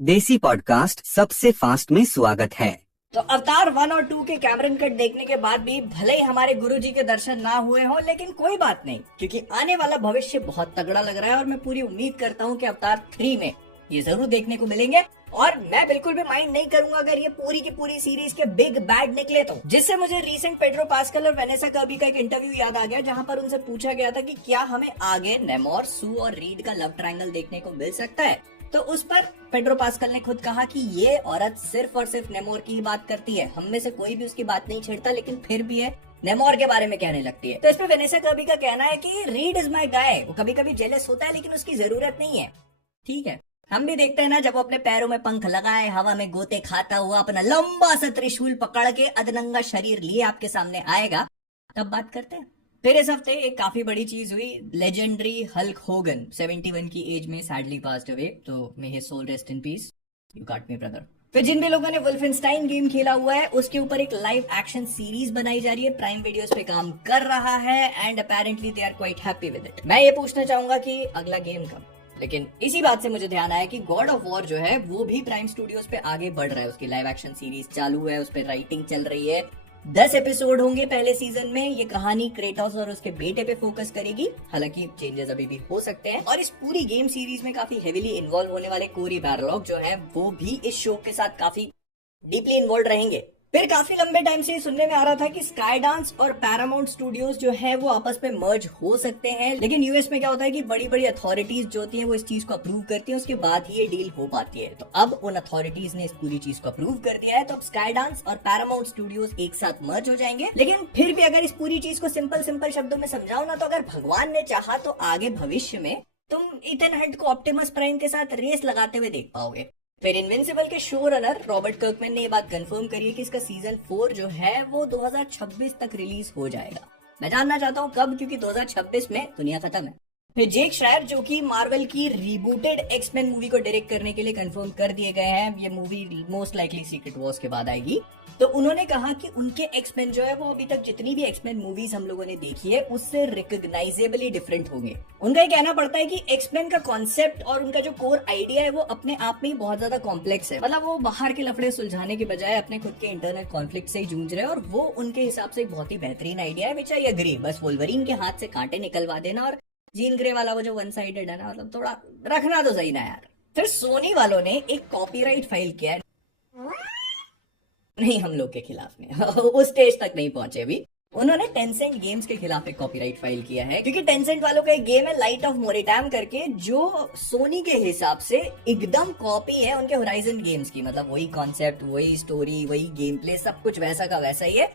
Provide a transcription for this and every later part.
देसी पॉडकास्ट सबसे फास्ट में स्वागत है। तो अवतार 1 और 2 के कैमरन कट देखने के बाद भी भले ही हमारे गुरुजी के दर्शन ना हुए हों, लेकिन कोई बात नहीं, क्योंकि आने वाला भविष्य बहुत तगड़ा लग रहा है और मैं पूरी उम्मीद करता हूँ कि अवतार 3 में ये जरूर देखने को मिलेंगे। और मैं बिल्कुल भी माइंड नहीं करूंगा अगर ये पूरी की पूरी सीरीज के बिग बैड निकले तो। जिससे मुझे रीसेंट पेड्रो पास्कल और वेनेसा कर्बी का एक इंटरव्यू याद आ गया, जहां पर उनसे पूछा गया था कि क्या हमें आगे नेमोर, सू और रीड का लव ट्रायंगल देखने को मिल सकता है। तो उस पर पेड्रो पास्कल ने खुद कहा कि ये औरत सिर्फ और सिर्फ नेमोर की ही बात करती है, हम में से कोई भी उसकी बात नहीं छेड़ता, लेकिन फिर भी है नेमोर के बारे में कहने लगती है। तो इस पे वेनेसा कर्बी का कहना है कि रीड इज माय गाय, वो कभी कभी जेलस होता है लेकिन उसकी जरूरत नहीं है। ठीक है, हम भी देखते हैं ना, जब वो अपने पैरों में पंख लगाए हवा में गोते खाता हुआ अपना लंबा सा त्रिशूल पकड़ के अधनंगा शरीर लिए आपके सामने आएगा, तब बात करते हैं। फिर इस हफ्ते एक काफी बड़ी चीज हुई, लेजेंडरी हल्क होगन 71 की एज में सैडली पास्ड अवे, तो may his soul rest in peace, you got me brother. फिर जिन भी लोगों ने वुल्फेनस्टाइन गेम खेला हुआ है उसके ऊपर एक लाइव एक्शन सीरीज बनाई जा रही है, प्राइम वीडियोस पे काम कर रहा है and apparently they are quite happy with it. मैं ये पूछना चाहूंगा कि अगला गेम कब, लेकिन इसी बात से मुझे ध्यान आया कि गॉड ऑफ वॉर जो है वो भी प्राइम स्टूडियोज पे आगे बढ़ रहा है, उसकी लाइव एक्शन सीरीज चालू है, उस पर राइटिंग चल रही है। 10 एपिसोड होंगे पहले सीजन में। ये कहानी क्रेटोस और उसके बेटे पे फोकस करेगी, हालांकि चेंजेस अभी भी हो सकते हैं। और इस पूरी गेम सीरीज में काफी हेवीली इन्वॉल्व होने वाले कोरी बैरलॉग जो है वो भी इस शो के साथ काफी डीपली इन्वॉल्व रहेंगे। फिर काफी लंबे टाइम से सुनने में आ रहा था कि स्काई डांस और पैरामाउंट स्टूडियोज जो है वो आपस में मर्ज हो सकते हैं, लेकिन यूएस में क्या होता है कि बड़ी बड़ी अथॉरिटीज जो होती हैं वो इस चीज को अप्रूव करती हैं, उसके बाद ही ये डील हो पाती है। तो अब उन अथॉरिटीज ने इस पूरी चीज को अप्रूव कर दिया है, तो अब स्काई डांस और पैरामाउंट स्टूडियोज एक साथ मर्ज हो जाएंगे। लेकिन फिर भी अगर इस पूरी चीज को सिंपल सिंपल शब्दों में समझाओ ना, तो अगर भगवान ने चाहा तो आगे भविष्य में तुम इथन हंट को ऑप्टिमस प्राइम के साथ रेस लगाते हुए देख पाओगे। फिर इनविंसिबल के शो रनर रॉबर्ट कर्कमैन ने ये बात कंफर्म करी है कि इसका सीजन 4 जो है वो 2026 तक रिलीज हो जाएगा। मैं जानना चाहता हूँ कब, क्योंकि 2026 में दुनिया खत्म है। फिर जेक श्रायर जो कि मार्वल की रीबूटेड एक्समैन मूवी को डायरेक्ट करने के लिए कंफर्म कर दिए गए हैं, ये movie most likely secret Wars के बाद आएगी। तो उन्होंने कहा कि उनके एक्समैन जो है वो अभी तक जितनी भी एक्समैन मूवीज हम लोगों ने देखी है उससे रिकॉग्नाइजेबली डिफरेंट होंगे। उनका ये कहना पड़ता है कि एक्समैन का कॉन्सेप्ट और उनका जो कोर आइडिया है वो अपने आप में ही बहुत ज्यादा कॉम्प्लेक्स है, मतलब वो बाहर के लफड़े सुलझाने के बजाय अपने खुद के इंटरनल कॉन्फ्लिक्ट से ही जूझ रहे हैं, और वो उनके हिसाब से एक बहुत ही बेहतरीन आइडिया है, विच आई एग्री। बस वोल्वरीन के हाथ से कांटे निकलवा देना, और जीन ग्रे वाला वो जो वन साइडेड है ना, मतलब थोड़ा रखना तो सही ना यार। फिर सोनी वालों ने एक कॉपीराइट फाइल किया है, नहीं हम लोग के खिलाफ में उस स्टेज तक नहीं पहुंचे अभी। उन्होंने टेंसेंट गेम्स के खिलाफ एक कॉपीराइट फाइल किया है, क्योंकि टेंसेंट वालों का एक गेम है लाइट ऑफ मोरिटाम करके, जो सोनी के हिसाब से एकदम कॉपी है उनके होराइजन गेम्स की, मतलब वही कॉन्सेप्ट, वही स्टोरी, वही गेम प्ले, सब कुछ वैसा का वैसा ही है।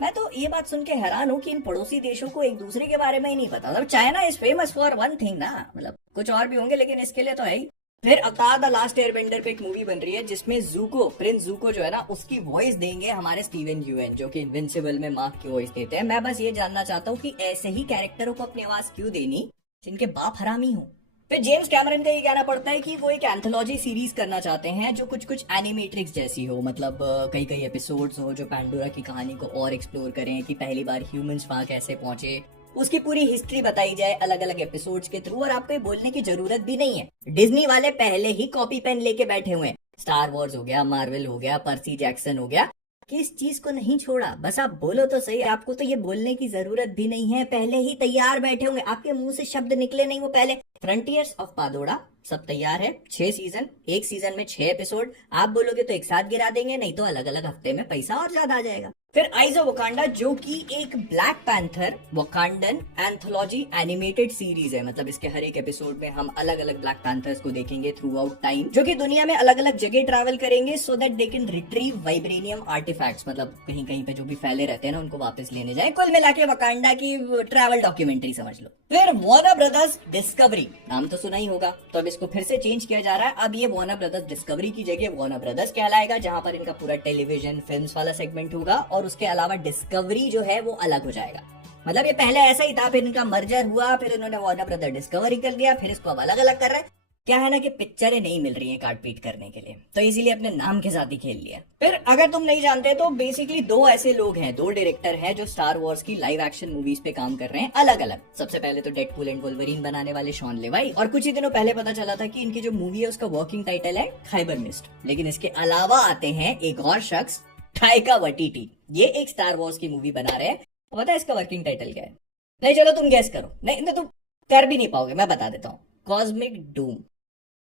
मैं तो ये बात सुन के हैरान हूँ कि इन पड़ोसी देशों को एक दूसरे के बारे में ही नहीं पता। मतलब China is famous for one thing ना, मतलब कुछ और भी होंगे लेकिन इसके लिए तो है ही। फिर अवतार द लास्ट एयरबेंडर पे एक मूवी बन रही है जिसमें जूको, प्रिंस जूको जो है ना, उसकी वॉइस देंगे हमारे स्टीवन यूएन, जो कि इनविंसिबल में मार्क की वॉइस देते हैं। मैं बस ये जानना चाहता हूँ कि ऐसे ही कैरेक्टरों को अपनी आवाज क्यों देनी जिनके बाप हरामी हो। फिर जेम्स कैमरन का ये कहना पड़ता है कि वो एक एंथोलॉजी सीरीज करना चाहते हैं जो कुछ कुछ एनिमेट्रिक्स जैसी हो, मतलब कई कई एपिसोड्स हो जो पैंडोरा की कहानी को और एक्सप्लोर करें, कि पहली बार ह्यूमंस वहां कैसे पहुंचे, उसकी पूरी हिस्ट्री बताई जाए अलग अलग एपिसोड्स के थ्रू, और आपको बोलने की जरूरत भी नहीं है। डिज्नी वाले पहले ही कॉपी पेन लेके बैठे हुए हैं, स्टार वॉर्स हो गया, मार्वल हो गया, पर्सी जैक्सन हो गया, किस चीज को नहीं छोड़ा, बस आप बोलो तो सही। आपको तो ये बोलने की जरूरत भी नहीं है, पहले ही तैयार बैठे होंगे, आपके मुंह से शब्द निकले नहीं वो पहले। फ्रंटियर्स ऑफ पादोड़ा सब तैयार है, 6 सीजन, एक सीजन में 6 एपिसोड। आप बोलोगे तो एक साथ गिरा देंगे, नहीं तो अलग अलग हफ्ते में पैसा और ज्यादा आ जाएगा। फिर आइज ऑफ वकांडा जो कि एक Black Panther Wakandan anthology animated series है, मतलब इसके हर एक एपिसोड में हम अलग अलग ब्लैक पैंथर्स को देखेंगे थ्रू आउट टाइम, जो कि दुनिया में अलग अलग जगह ट्रैवल करेंगे so that they can retrieve vibranium artefacts, मतलब कहीं कहीं पे जो भी फैले रहते हैं ना उनको वापस लेने जाए। कुल मिला के वकांडा की ट्रैवल डॉक्यूमेंट्री समझ लो। फिर वार्नर ब्रदर्स डिस्कवरी, नाम तो सुना ही होगा, तो अब इसको फिर से चेंज किया जा रहा है। अब ये वार्नर ब्रदर्स डिस्कवरी की जगह वार्नर ब्रदर्स कहलाएगा, जहां पर इनका पूरा टेलीविजन फिल्म्स वाला सेगमेंट होगा, और उसके अलावा डिस्कवरी जो है वो अलग हो जाएगा। मतलब ये पहले ऐसा ही था, फिर इनका मर्जर हुआ, फिर इन्होंने वार्नर ब्रदर डिस्कवरी कर दिया, फिर इसको अब अलग अलग कर रहे हैं। क्या है ना कि पिक्चरें नहीं मिल रही हैं काट पीट करने के लिए, तो इसीलिए अपने नाम के साथ ही खेल लिया। फिर अगर तुम नहीं जानते तो बेसिकली दो ऐसे लोग हैं, दो डायरेक्टर हैं जो स्टार वॉर्स की लाइव एक्शन मूवीज पे काम कर रहे हैं अलग अलग। सबसे पहले तो डेडपूल एंड वोल्वरीन बनाने वाले शॉन लेवाई, और कुछ ही दिनों पहले पता चला था कि इनकी जो मूवी है उसका वर्किंग टाइटल है खाइबर मिस्ट। लेकिन इसके अलावा आते हैं एक और शख्स, टाइका वाइटिटी। ये एक स्टार वॉर्स की मूवी बना रहे हैं। पता है इसका वर्किंग टाइटल क्या है? नहीं, चलो तुम गेस करो। नहीं, तुम कर भी नहीं पाओगे, मैं बता देता हूँ। कॉस्मिक डूम।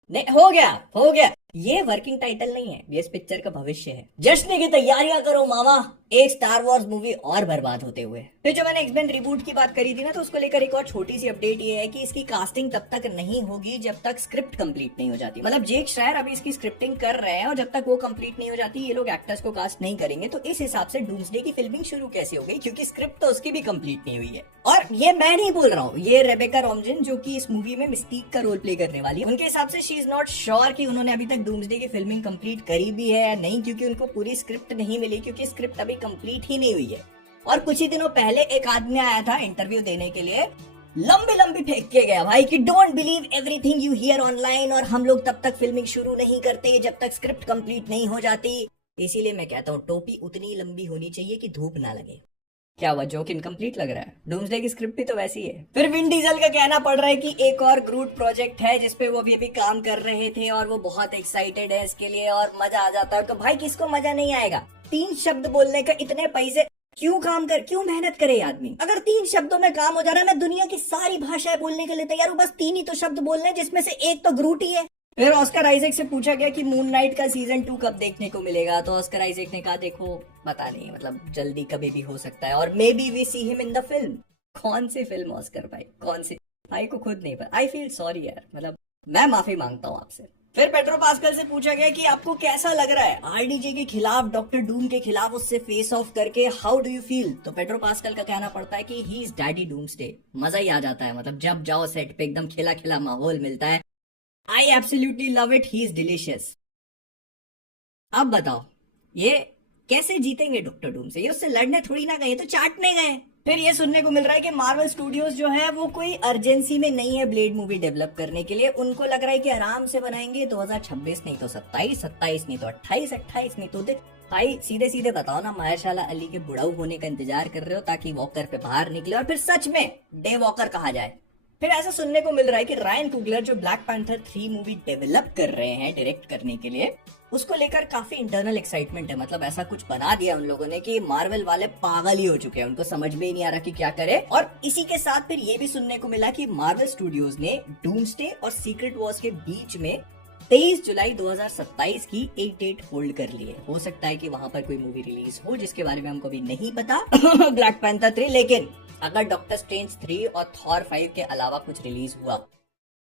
नहीं, हो गया। ये वर्किंग टाइटल नहीं है, ये इस पिक्चर का भविष्य है। जश्न की तैयारियां करो मामा, एक स्टार वॉर्स मूवी और बर्बाद होते हुए। फिर जो मैंने एक्स-मेन रिबूट की बात करी थी ना, तो उसको लेकर एक और छोटी सी अपडेट ये है कि इसकी कास्टिंग तब तक नहीं होगी जब तक स्क्रिप्ट कंप्लीट नहीं हो जाती। मतलब जेक श्रायर अभी इसकी स्क्रिप्टिंग कर रहे हैं और जब तक वो कंप्लीट नहीं हो जाती ये लोग एक्टर्स को कास्ट नहीं करेंगे। तो इस हिसाब से डूम्सडे की फिल्मिंग शुरू कैसे हो गई, क्योंकि स्क्रिप्ट तो उसकी भी कंप्लीट नहीं हुई है। और ये मैं नहीं बोल रहा हूँ, ये रेबेका रोमजन जो कि इस मूवी में मिस्टीक का रोल प्ले करने वाली है, उनके हिसाब से शी इज नॉट श्योर कि उन्होंने अभी तक डूम्सडे की फिल्मिंग कंप्लीट करी भी है या नहीं, क्योंकि उनको पूरी स्क्रिप्ट नहीं मिली, क्योंकि स्क्रिप्ट अभी कंप्लीट ही नहीं हुई है। और कुछ ही दिनों पहले एक आदमी आया था इंटरव्यू देने के लिए, लंबी फेंक के गया भाई कि don't believe everything you here online, और हम लोग तब तक फिल्मिंग शुरू नहीं करते जब तक स्क्रिप्ट कंप्लीट नहीं हो जाती। इसीलिए मैं कहता हूँ टोपी उतनी लंबी होनी चाहिए कि धूप ना लगे। क्या हुआ, जोक इनकम्प्लीट लग रहा है? डूम्सडे की स्क्रिप्ट भी तो वैसी है। फिर विन डीजल का कहना पड़ रहा है कि एक और ग्रूट प्रोजेक्ट है जिसपे वो अभी काम कर रहे थे और वो बहुत एक्साइटेड है इसके लिए और मजा आ जाता है। तो भाई किसको मजा नहीं आएगा? 3 शब्द बोलने का इतने पैसे, क्यों मेहनत करे आदमी? अगर 3 शब्दों में काम हो जा रहा है, मैं दुनिया की सारी भाषाएं बोलने के लिए तैयार हूँ, बस 3 ही तो शब्द बोलने हैं, जिसमें से एक तो ग्रूट ही है। फिर ऑस्कर आइजैक से पूछा गया कि मून नाइट का सीजन 2 कब देखने को मिलेगा, तो ऑस्कर आइजैक ने कहा देखो पता नहीं, मतलब जल्दी कभी भी हो सकता है, और maybe we see him in the film. कौन सी फिल्म ऑस्कर भाई, कौन सी? भाई को खुद नहीं पता। आई फील सॉरी यार, मतलब मैं माफी मांगता हूँ आपसे। फिर पेड्रो पास्कल से पूछा गया कि आपको कैसा लग रहा है आरडीजे के खिलाफ, डॉक्टर डूम के खिलाफ उससे फेस ऑफ करके, हाउ डू यू फील? तो पेड्रो पास्कल का कहना पड़ता है कि ही इज डैडी डूम्सडे। मजा ही आ जाता है, मतलब जब जाओ सेट पे एकदम खिला खिला माहौल मिलता है। I absolutely love it, he is delicious। अब बताओ ये कैसे जीतेंगे डॉक्टर डूम से? ये उससे लड़ने थोड़ी ना गए, तो चाटने गए। फिर ये सुनने को मिल रहा है कि मार्वल स्टूडियोज जो है वो कोई अर्जेंसी में नहीं है ब्लेड मूवी डेवलप करने के लिए। उनको लग रहा है कि आराम से बनाएंगे 2026 नहीं तो 27 नहीं तो 28 नहीं तो भाई सीधे सीधे बताओ ना, माहेरशाला अली के बुढ़ाऊ होने का इंतजार कर रहे हो ताकि वॉकर पे बाहर निकले और फिर सच में डे वॉकर कहा जाए? फिर ऐसा सुनने को मिल रहा है कि रायन कुगलर जो ब्लैक पैंथर 3 मूवी डेवलप कर रहे हैं डायरेक्ट करने के लिए, उसको लेकर काफी इंटरनल एक्साइटमेंट है। मतलब ऐसा कुछ बना दिया उन लोगों ने कि मार्वल वाले पागल ही हो चुके हैं, उनको समझ में ही नहीं आ रहा कि क्या करे। और इसी के साथ फिर ये भी सुनने को मिला कि मार्वल स्टूडियोज ने डूम्सडे और सीक्रेट वॉर्स के बीच में 23 जुलाई 2027 की एक डेट होल्ड कर ली है। हो सकता है कि वहां पर कोई मूवी रिलीज हो जिसके बारे में हमको अभी नहीं पता ब्लैक पैंथर 3। लेकिन अगर डॉक्टर स्ट्रेंज 3 और थॉर 5 के अलावा कुछ रिलीज हुआ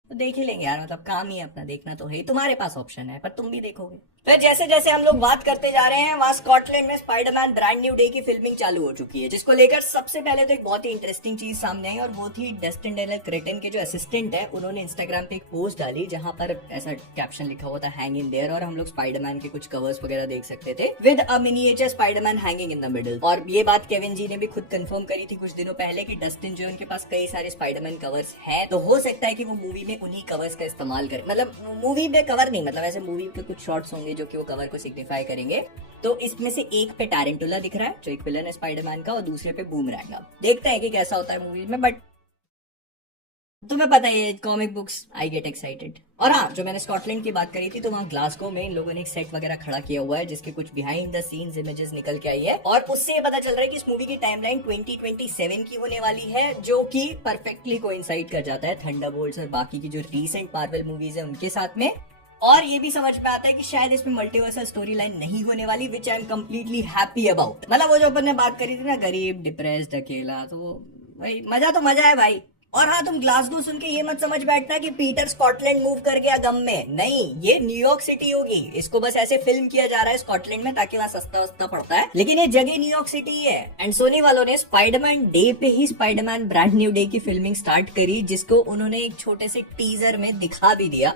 तो देख ही लेंगे यार, मतलब काम ही अपना देखना तो है, तुम्हारे पास ऑप्शन है पर तुम भी देखोगे। फिर जैसे जैसे हम लोग बात करते जा रहे हैं, वहाँ स्कॉटलैंड में स्पाइडरमैन ब्रांड न्यू डे की फिल्मिंग चालू हो चुकी है, जिसको लेकर सबसे पहले तो एक बहुत ही इंटरेस्टिंग चीज सामने आई और वो थी डस्टिन डेनियल क्रेटन के जो असिस्टेंट है, उन्होंने इंस्टाग्राम पे एक पोस्ट डाली जहां पर ऐसा कैप्शन लिखा हुआ था हैंग इन देयर, और हम लोग स्पाइडरमैन के कुछ कवर्स वगैरह देख सकते थे with a miniature Spiderman hanging in the middle. और ये बात केविन जी ने भी खुद कंफर्म करी थी कुछ दिनों पहले कि डस्टिन जो उनके पास कई सारे स्पाइडरमैन कवर्स हैं, तो हो सकता है कि वो मूवी में उन्हीं कवर्स का इस्तेमाल करें। मतलब मूवी में कवर नहीं, मतलब ऐसे मूवी पे कुछ शॉट्स होंगे जो कि वो कवर को सिग्निफाई करेंगे। तो इसमें से एक पे टारेंटुला दिख रहा है जो एक विलन है स्पाइडरमैन का, और दूसरे पे बूमरैंग। देखते हैं कि कैसा होता है मूवी में, बट तुम्हें पता है comic books, I get excited. और हाँ, जो मैंने स्कॉटलैंड की बात करी थी, तो वहाँ ग्लासगो में इन लोगों ने एक सेट वगैरह खड़ा किया हुआ है जिसके कुछ बिहाइंड द सीन्स इमेजेस निकल के आई है, और उससे ये पता चल रहा है कि इस मूवी की टाइमलाइन 2027 की होने वाली है, जो कि परफेक्टली कोइंसाइड कर जाता है थंडरबोल्ट्स और बाकी की जो रीसेंट मार्वल मूवीज है उनके साथ में। और ये भी समझ में आता है कि शायद इसमें मल्टीवर्सल स्टोरी लाइन नहीं होने वाली, which I am completely happy about. मतलब वो जो अपन ने बात करी थी ना, गरीब, डिप्रेस्ड, अकेला, तो भाई मजा तो मजा है भाई। और हाँ, तुम ग्लासगो सुन के ये मत समझ बैठना कि पीटर स्कॉटलैंड मूव कर गया गम में, नहीं, ये न्यूयॉर्क सिटी होगी। इसको बस ऐसे फिल्म किया जा रहा है स्कॉटलैंड में ताकि वहाँ सस्ता वस्ता पड़ता है, लेकिन ये जगह न्यूयॉर्क सिटी है। एंड सोनी वालों ने स्पाइडरमैन डे पे ही स्पाइडरमैन ब्रांड न्यू डे की फिल्मिंग स्टार्ट करी, जिसको उन्होंने एक छोटे से टीजर में दिखा भी दिया।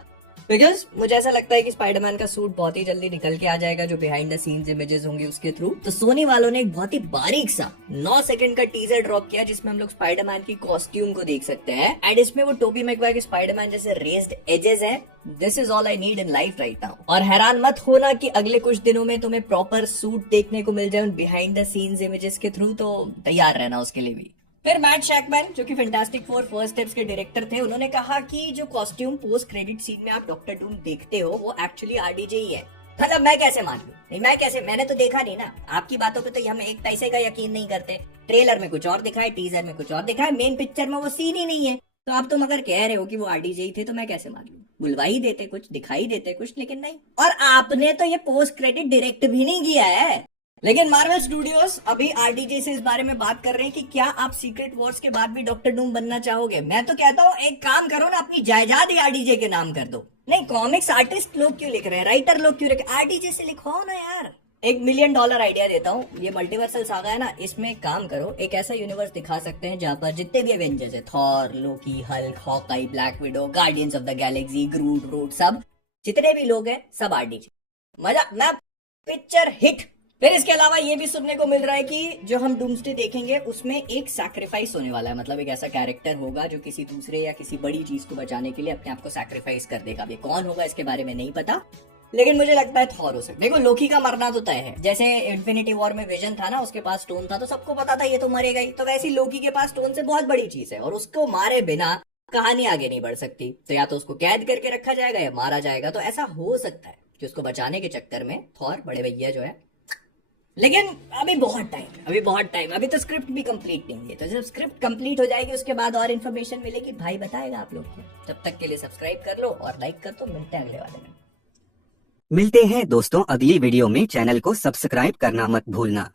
बिकॉज मुझे ऐसा लगता है कि स्पाइडरमैन का सूट बहुत ही जल्दी निकल के आ जाएगा, जो बिहाइंड द सीन्स इमेजेस होंगे उसके थ्रू। तो सोनी वालों ने एक बहुत ही बारीक सा 9 सेकंड का टीजर ड्रॉप किया, जिसमें हम लोग स्पाइडरमैन की कॉस्ट्यूम को देख सकते हैं। एंड इसमें वो टोबी मैगवायर के स्पाइडरमैन जैसे रेज्ड एजेस हैं। This is all I need in life right now. और हैरान मत होना कि अगले कुछ दिनों में तुम्हें प्रॉपर सूट देखने को मिल जाए बिहाइंड द सीन्स इमेजेस के थ्रू, तो तैयार रहना उसके लिए भी। फिर मैट शैकमैन, जो कि फैंटास्टिक फोर फर्स्ट स्टेप्स के डायरेक्टर थे, उन्होंने कहा कि जो कॉस्ट्यूम पोस्ट क्रेडिट सीन में आप डॉक्टर डूम देखते हो वो एक्चुअली आरडीजे ही है। मतलब मैं कैसे मान लूं? नहीं, मैं कैसे, मैंने तो देखा नहीं ना। आपकी बातों पे तो हम एक पैसे का यकीन नहीं करते। ट्रेलर में कुछ और दिखाए, टीजर में कुछ और दिखाए, मेन पिक्चर में वो सीन ही नहीं है। तो आप तुम अगर कह रहे हो कि वो आरडीजे ही थे तो मैं कैसे मान लूं? बुलवा ही देते कुछ, दिखाई देते कुछ, लेकिन नहीं। और आपने तो ये पोस्ट क्रेडिट डायरेक्ट भी नहीं किया है। लेकिन मार्वल स्टूडियोज अभी आरडीजे से इस बारे में बात कर रहे हैं कि क्या आप सीक्रेट वॉर्स के बाद भी डॉक्टर डूम बनना चाहोगे। मैं तो कहता हूँ एक काम करो ना, अपनी जायदाद ही आरडीजे के नाम कर दो। नहीं, कॉमिक्स आर्टिस्ट लोग क्यों लिख रहे हैं, राइटर लोग क्यों लिख रहे हैं, आरडीजे से लिखवाओ ना यार। $1 मिलियन आइडिया देता हूँ, ये मल्टीवर्सल सागा है ना, इसमें एक काम करो, एक ऐसा यूनिवर्स दिखा सकते हैं जहां पर जितने भी एवेंजर्स है, Thor, Loki, Hulk, Hawkeye, Black Widow, Guardians of the Galaxy, Groot, Root, सब जितने भी लोग हैं सब आरडीजे। मजा ना, पिक्चर हिट। फिर इसके अलावा ये भी सुनने को मिल रहा है कि जो हम डूम्सडे देखेंगे उसमें एक सैक्रिफाइस होने वाला है। मतलब एक ऐसा कैरेक्टर होगा जो किसी दूसरे या किसी बड़ी चीज को बचाने के लिए अपने आप को सैक्रिफाइस कर देगा। अभी कौन होगा इसके बारे में नहीं पता, लेकिन मुझे लगता है थॉर हो सकता है। देखो, लोकी का मरना तो तय है। जैसे इन्फिनिटी वॉर में विजन था ना, उसके पास स्टोन था तो सबको पता था ये तो मरेगा ही। तो वैसे ही लोकी के पास स्टोन से बहुत बड़ी चीज है और उसको मारे बिना कहानी आगे नहीं बढ़ सकती। तो या तो उसको कैद करके रखा जाएगा या मारा जाएगा। तो ऐसा हो सकता है कि उसको बचाने के चक्कर में थॉर बड़े भैया जो है। लेकिन अभी बहुत टाइम, अभी तो स्क्रिप्ट भी कंप्लीट नहीं है। तो जब स्क्रिप्ट कंप्लीट हो जाएगी उसके बाद और इन्फॉर्मेशन मिलेगी, भाई बताएगा आप लोग को। तब तक के लिए सब्सक्राइब कर लो और लाइक कर दो। मिलते हैं अगले वाले में। मिलते हैं दोस्तों अगली वीडियो में। चैनल को सब्सक्राइब करना मत भूलना।